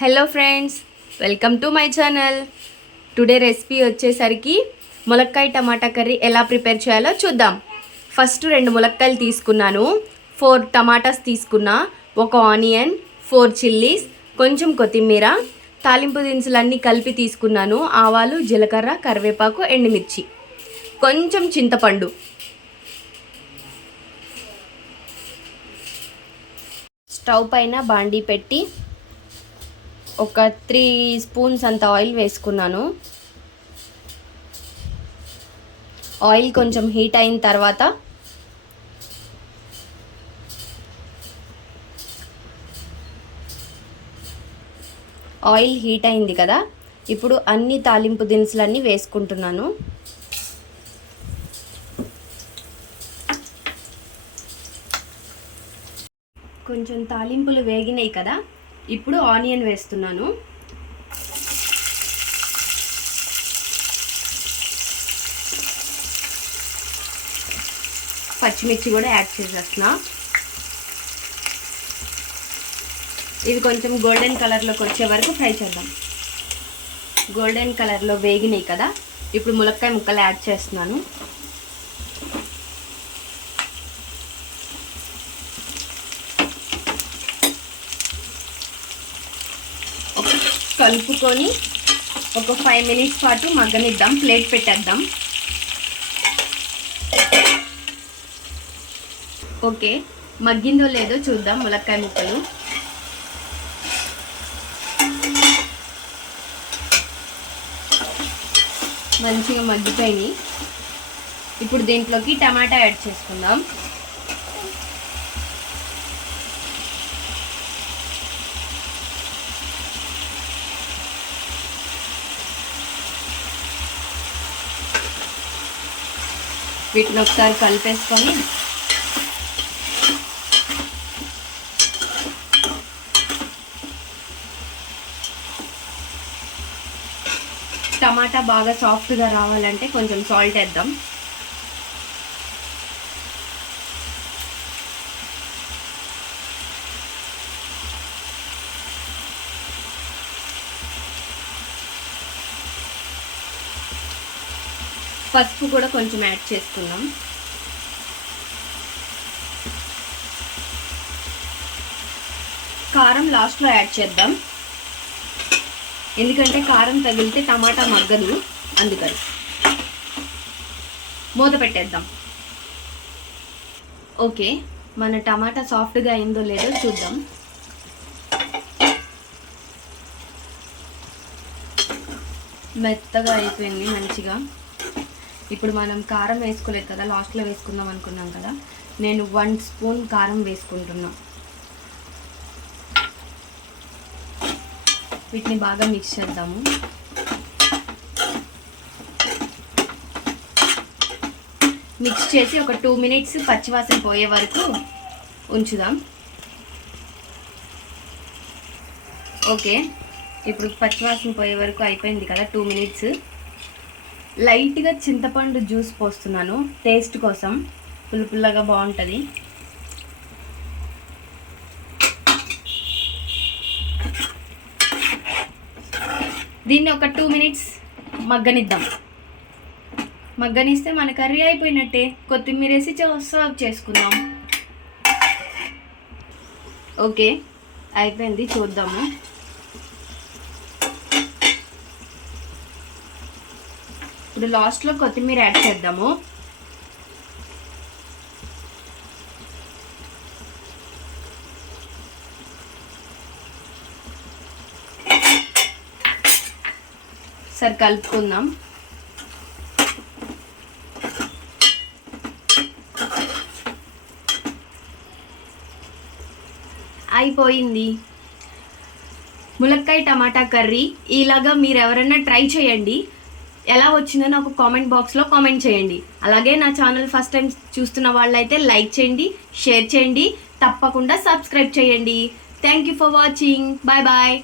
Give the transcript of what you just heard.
Hello friends welcome to my channel today recipe వచ్చేసరికి ములక్కాయ టమాటా curry ఎలా ప్రిపేర్ చేయాలో చూద్దాం. ఫస్ట్ రెండు ములక్కాయలు తీసుకున్నాను. ఫోర్ టమాటాస్ తీసుకున్నా. ఒక ఆనియన్ ఫోర్ చిల్లీస్ కొంచెం కొత్తిమీర తాలింపు దినుసులన్నీ కలిపి తీసుకున్నాను. ఆవాలు జీలకర్ర కరివేపాకు ఎండుమిర్చి. కొంచెం చింతపండు. స్టవ్ పైన బాండీ పెట్టి ఒక త్రీ స్పూన్స్ అంత ఆయిల్ వేసుకున్నాను. ఆయిల్ కొంచెం హీట్ అయిన తర్వాత ఆయిల్ హీట్ అయింది కదా ఇప్పుడు అన్ని తాలింపు దినుసులన్నీ వేసుకుంటున్నాను. కొంచెం తాలింపులు వేగినాయి కదా ఇప్పుడు ఆనియన్ వేస్తున్నాను. పచ్చిమిర్చి కూడా యాడ్ చేసేస్తున్నా. ఇవి కొంచెం గోల్డెన్ కలర్లోకి వచ్చే వరకు ఫ్రై చేద్దాం. గోల్డెన్ కలర్లో వేగినాయి కదా. ఇప్పుడు ములక్కాయ ముక్కలు యాడ్ చేస్తున్నాను. కలుపుకొని ఒక ఫైవ్ మినిట్స్ పాటు మగ్గనిద్దాం. ప్లేట్ పెట్టేద్దాం. ఓకే మగ్గిందో లేదో చూద్దాం ములక్కాయ ముక్కలు. మంచిగా మగ్గిపోయినాయి. ఇప్పుడు దీంట్లోకి టమాటా యాడ్ చేసుకుందాం. వీటిని ఒకసారి కలిపేసుకొని టమాటా బాగా సాఫ్ట్గా రావాలంటే కొంచెం సాల్ట్ వేద్దాం. పసుపు కూడా కొంచెం యాడ్ చేసుకుందాం. కారం లాస్ట్లో యాడ్ చేద్దాం. ఎందుకంటే కారం తగిలితే టమాటా మగ్గదు అందుకని. మూత పెట్టేద్దాం. ఓకే మన టమాటా సాఫ్ట్గా అయిందో లేదో చూద్దాం. మెత్తగా అయిపోయింది మంచిగా. ఇప్పుడు మనం కారం వేసుకోలేదు కదా లాస్ట్లో వేసుకుందాం అనుకున్నాం కదా నేను వన్ స్పూన్ కారం వేసుకుంటున్నా. వీటిని బాగా మిక్స్ చేద్దాము. మిక్స్ చేసి ఒక టూ మినిట్స్ పచ్చివాసన పోయే వరకు ఉంచుదాం. ఓకే ఇప్పుడు పచ్చివాసన పోయే వరకు అయిపోయింది కదా టూ మినిట్స్. లైట్గా చింతపండు జ్యూస్ పోస్తున్నాను. టేస్ట్ కోసం. పులుపుల్లగా బాగుంటుంది దీన్ని ఒక టూ మినిట్స్ మగ్గనిద్దాం. మగ్గనిస్తే మన కర్రీ అయిపోయినట్టే. కొత్తిమీర వేసి సర్వ్ చేసుకుందాం. ఓకే. అయిపోయింది. చూద్దాము. ఇప్పుడు లాస్ట్లో కొత్తిమీర యాడ్ చేద్దాము. సరే కలుపుకుందాం. అయిపోయింది. ములక్కాయ టమాటా కర్రీ. ఇలాగా మీరు ఎవరైనా ట్రై చేయండి. ఎలా వచ్చిందో నాకు కామెంట్ బాక్స్లో కామెంట్ చేయండి. అలాగే నా ఛానల్ ఫస్ట్ టైం చూస్తున్న వాళ్ళైతే లైక్ చేయండి షేర్ చేయండి తప్పకుండా సబ్స్క్రైబ్ చేయండి. Thank you for watching bye bye